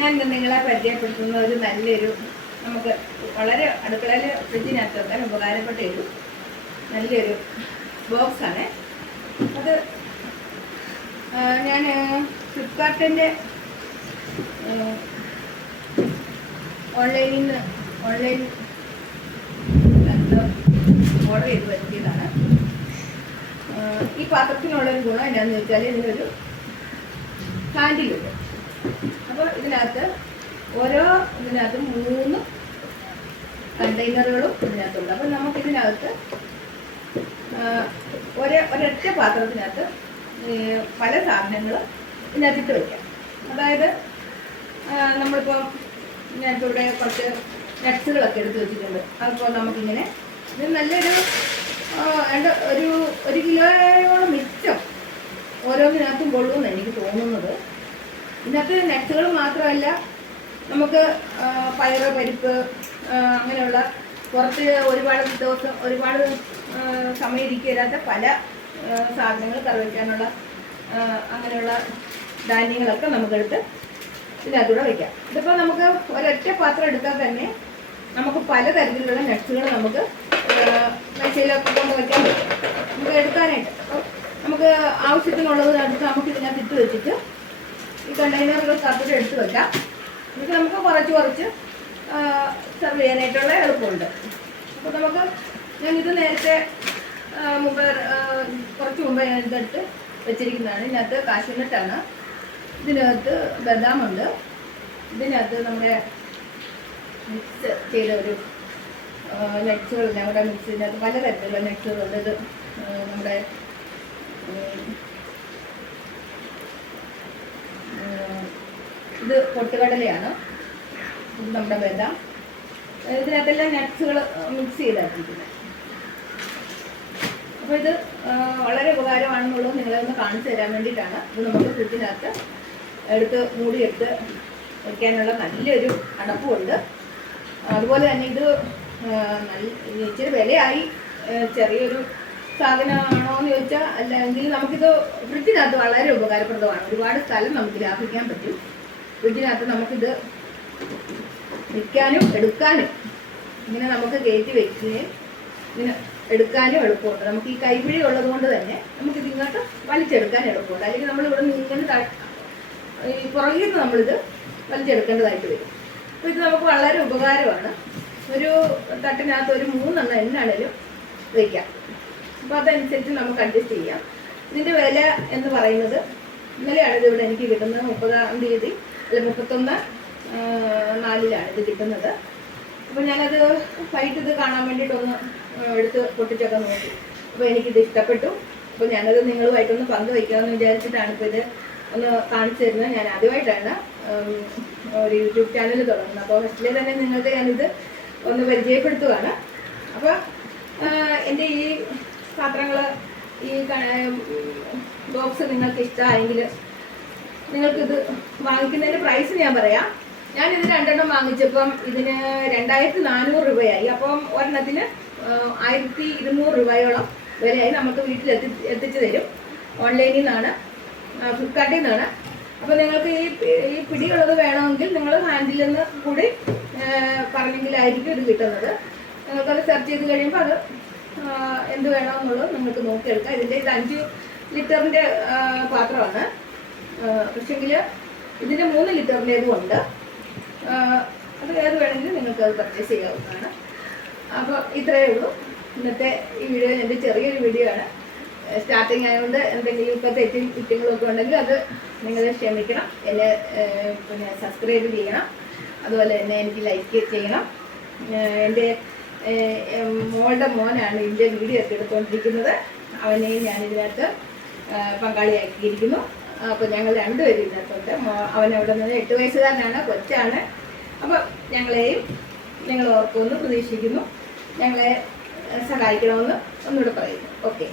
ഞാൻ നിങ്ങളെ പരിചയപ്പെടുത്തുന്ന ഒരു നല്ലൊരു നമുക്ക് വളരെ അടുക്കളയിൽ ഫ്രിഡ്ജിനകത്ത് വെക്കാൻ ഉപകാരപ്പെട്ട ഒരു നല്ലൊരു ബോക്സാണ്. അത് ഞാൻ ഫ്ലിപ്കാർട്ടിൻ്റെ ഓൺലൈൻ ഓർഡർ ചെയ്ത് വരുത്തിയതാണ്. ഈ പാത്രത്തിനുള്ളൊരു ഗുണം എന്താണെന്ന് വെച്ചാൽ ഇതിനൊരു ഹാൻഡിലുണ്ട്. അപ്പോൾ ഇതിനകത്ത് ഓരോ ഇതിനകത്തും 3 കണ്ടെയ്നറുകളും ഇതിനകത്തുണ്ട്. അപ്പോൾ നമുക്കിതിനകത്ത് ഒരൊറ്റ പാത്രത്തിനകത്ത് പല സാധനങ്ങളും ഇതിനകത്തിട്ട് വയ്ക്കാം. അതായത് നമ്മളിപ്പോൾ ഞാനിപ്പോൾ ഇവിടെ കുറച്ച് നട്ട്സുകളൊക്കെ എടുത്ത് വെച്ചിട്ടുണ്ട്. അപ്പോൾ നമുക്കിങ്ങനെ ഇത് നല്ലൊരു ഒരു കിലോയോളം മിച്ചം ഓരോന്നിനകത്തും കൊള്ളുമെന്ന് എനിക്ക് തോന്നുന്നത്. ഇതിനകത്ത് നട്ട്സുകൾ മാത്രമല്ല, നമുക്ക് പയറ്, പരിപ്പ്, അങ്ങനെയുള്ള കുറച്ച് ഒരുപാട് സമയം ഇരിക്കാത്ത പല സാധനങ്ങൾ കറി വയ്ക്കാനുള്ള അങ്ങനെയുള്ള ധാന്യങ്ങളൊക്കെ നമുക്കെടുത്ത് ഇതിനകത്തൂടെ വയ്ക്കാം. ഇതിപ്പോൾ നമുക്ക് ഒരൊറ്റ പാത്രം എടുത്താൽ തന്നെ നമുക്ക് പലതരത്തിലുള്ള നട്ട്സുകൾ നമുക്ക് മേശയിലൊക്കെ കൊണ്ട് വയ്ക്കാൻ പറ്റും. നമുക്ക് എടുക്കാനായിട്ട് അപ്പോൾ നമുക്ക് ആവശ്യത്തിനുള്ളത് അടുത്ത് നമുക്ക് ഇതിനകത്ത് ഇട്ട് വെച്ചിട്ട് ഈ കണ്ടെയ്നറുകൾ കറക്റ്റ് എടുത്ത് വെക്കാം. എന്നിട്ട് നമുക്ക് കുറച്ച് സെർവ് ചെയ്യാനായിട്ടുള്ള എളുപ്പമുണ്ട്. അപ്പോൾ നമുക്ക് ഞാനിത് നേരത്തെ കുറച്ച് മുമ്പ് ഞാൻ ഇതെടുത്ത് വെച്ചിരിക്കുന്നതാണ്. ഇതിനകത്ത് കാഷ്യൂനട്ടാണ്, ഇതിനകത്ത് ബദാമുണ്ട്, ഇതിനകത്ത് നമ്മുടെ മിക്സ് ചെയ്ത ഒരു നട്ട്സുകളെല്ലാം കൂടെ മിക്സ് ചെയ്തിനകത്ത് പലതരത്തിലുള്ള നട്ട്സുകളുണ്ട്. ഇത് നമ്മുടെ ഇത് പൊട്ടുകടലയാണ്, ഇത് നമ്മുടെ ബദാം, ഇതിനകത്തെല്ലാം നട്ട്സുകൾ മിക്സ് ചെയ്താക്കിയിരിക്കുന്നത്. അപ്പോൾ ഇത് വളരെ ഉപകാരമാണെന്നുള്ളത് നിങ്ങളെ ഒന്ന് കാണിച്ചു തരാൻ വേണ്ടിയിട്ടാണ്. ഇത് നമുക്ക് ഫ്രിഡ്ജിനകത്ത് മൂടിയെടുത്ത് വയ്ക്കാനുള്ള നല്ലൊരു അടപ്പുമുണ്ട്. അതുപോലെ തന്നെ ഇത് ഇച്ചിരി വിലയായി, ചെറിയൊരു സാധനമാണോ എന്ന് ചോദിച്ചാൽ അല്ലെങ്കിൽ നമുക്കിത് ഫ്രിഡ്ജിനകത്ത് വളരെ ഉപകാരപ്രദമാണ്. ഒരുപാട് സ്ഥലം നമുക്ക് ലാഭിക്കാൻ പറ്റും. ഫ്രിഡ്ജിനകത്ത് നമുക്കിത് വയ്ക്കാനും എടുക്കാനും ഇങ്ങനെ നമുക്ക് കയറ്റി വയ്ക്കുകയും ഇങ്ങനെ എടുക്കാനും എളുപ്പമുണ്ട്. നമുക്ക് ഈ കൈപ്പിഴി ഉള്ളത് കൊണ്ട് തന്നെ നമുക്കിത് ഇങ്ങോട്ട് വലിച്ചെടുക്കാൻ എളുപ്പമുണ്ട്. അല്ലെങ്കിൽ നമ്മളിവിടെ ഇങ്ങനെ ഈ പുറകിൽ നിന്ന് നമ്മളിത് വലിച്ചെടുക്കേണ്ടതായിട്ട് വരും. അപ്പോൾ ഇത് നമുക്ക് വളരെ ഉപകാരമാണ്. ഒരു തട്ടിനകത്ത് ഒരു 3 എണ്ണം എന്നാണേലും വയ്ക്കാം. അപ്പോൾ അതനുസരിച്ച് നമുക്ക് അഡ്ജസ്റ്റ് ചെയ്യാം. ഇതിൻ്റെ വില എന്ന് പറയുന്നത് ഇന്നലെയാണ് ഇതിവിടെ എനിക്ക് കിട്ടുന്നത്. 30-ാം തീയതി അല്ല 31/4 ഇത് കിട്ടുന്നത്. അപ്പോൾ ഞാനത് വൈകിട്ട് ഇത് കാണാൻ വേണ്ടിയിട്ടൊന്ന് എടുത്ത് പൊട്ടിച്ചൊക്കെ നോക്കി. അപ്പോൾ എനിക്കിത് ഇഷ്ടപ്പെട്ടു. അപ്പോൾ ഞാനത് നിങ്ങളുമായിട്ടൊന്ന് പങ്കുവയ്ക്കാമെന്ന് വിചാരിച്ചിട്ടാണ് ഇപ്പോൾ ഇത് ഒന്ന് കാണിച്ചു തരുന്നത്. ഞാൻ ആദ്യമായിട്ടാണ് ഒരു യൂട്യൂബ് ചാനൽ തുടങ്ങുന്നത്. അപ്പോൾ ഫസ്റ്റിലെ തന്നെ നിങ്ങൾക്ക് ഞാനിത് ഒന്ന് പരിചയപ്പെടുത്തുകയാണ്. അപ്പോൾ എൻ്റെ ഈ പാത്രങ്ങൾ, ഈ ബോക്സ് നിങ്ങൾക്ക് ഇഷ്ടമായെങ്കിൽ നിങ്ങൾക്കിത് വാങ്ങിക്കുന്നതിൻ്റെ പ്രൈസ് ഞാൻ പറയാം. ഞാനിത് 2 എണ്ണം വാങ്ങിച്ചപ്പം ഇതിന് 2400 രൂപയായി. അപ്പം ഒരെണ്ണത്തിന് 1200 രൂപയോളം വിലയായി. നമുക്ക് വീട്ടിൽ എത്തിച്ചു തരും. ഓൺലൈനിൽ നിന്നാണ്, ഫ്ലിപ്കാർട്ടിൽ നിന്നാണ്. അപ്പോൾ നിങ്ങൾക്ക് ഈ പിടിയുള്ളത് വേണമെങ്കിൽ നിങ്ങൾ ഹാൻഡിൽ നിന്ന് കൂടി പറഞ്ഞെങ്കിലായിരിക്കും ഇത് കിട്ടുന്നത്. നിങ്ങൾക്കത് സെർച്ച് ചെയ്ത് കഴിയുമ്പോൾ അത് എന്ത് വേണമെന്നുള്ളത് നിങ്ങൾക്ക് നോക്കിയെടുക്കാം. ഇത് 5 ലിറ്ററിൻ്റെ പാത്രമാണ്. പക്ഷെങ്കിൽ ഇതിന് 3 ലിറ്ററിൻ്റേതും ഉണ്ട്. അത് ഏത് വേണമെങ്കിലും നിങ്ങൾക്ക് അത് പർച്ചേസ് ചെയ്യാവുന്നതാണ്. അപ്പോൾ ഇത്രയേ ഉള്ളൂ ഇന്നത്തെ ഈ വീഡിയോ. എൻ്റെ ചെറിയൊരു വീഡിയോ ആണ്. സ്റ്റാർട്ടിങ് ആയതുകൊണ്ട് എന്തെങ്കിലും ഇപ്പോൾ തെറ്റും കുറ്റങ്ങളൊക്കെ ഉണ്ടെങ്കിൽ അത് നിങ്ങൾ ക്ഷമിക്കണം. എന്നെ പിന്നെ സബ്സ്ക്രൈബ് ചെയ്യണം. അതുപോലെ തന്നെ എനിക്ക് ലൈക്ക് ചെയ്യണം. എൻ്റെ മോളുടെ മോനാണ് ഇതിൻ്റെ വീഡിയോ ഒക്കെ എടുത്തുകൊണ്ടിരിക്കുന്നത്. അവനെയും ഞാനിതിനകത്ത് പങ്കാളിയാക്കിയിരിക്കുന്നു. അപ്പോൾ ഞങ്ങൾ 2 പേരും ഇതിനകത്തുണ്ട്. അവൻ അവിടെ നിന്ന് 8 വയസ്സുകാരനാണ്, കൊച്ചാണ്. അപ്പോൾ ഞങ്ങളെയും നിങ്ങൾ ഓർക്കുമെന്ന് പ്രതീക്ഷിക്കുന്നു. ഞങ്ങളെ സഹായിക്കണമെന്ന് ഒന്നുകൂടെ പറയുന്നു. ഓക്കെ.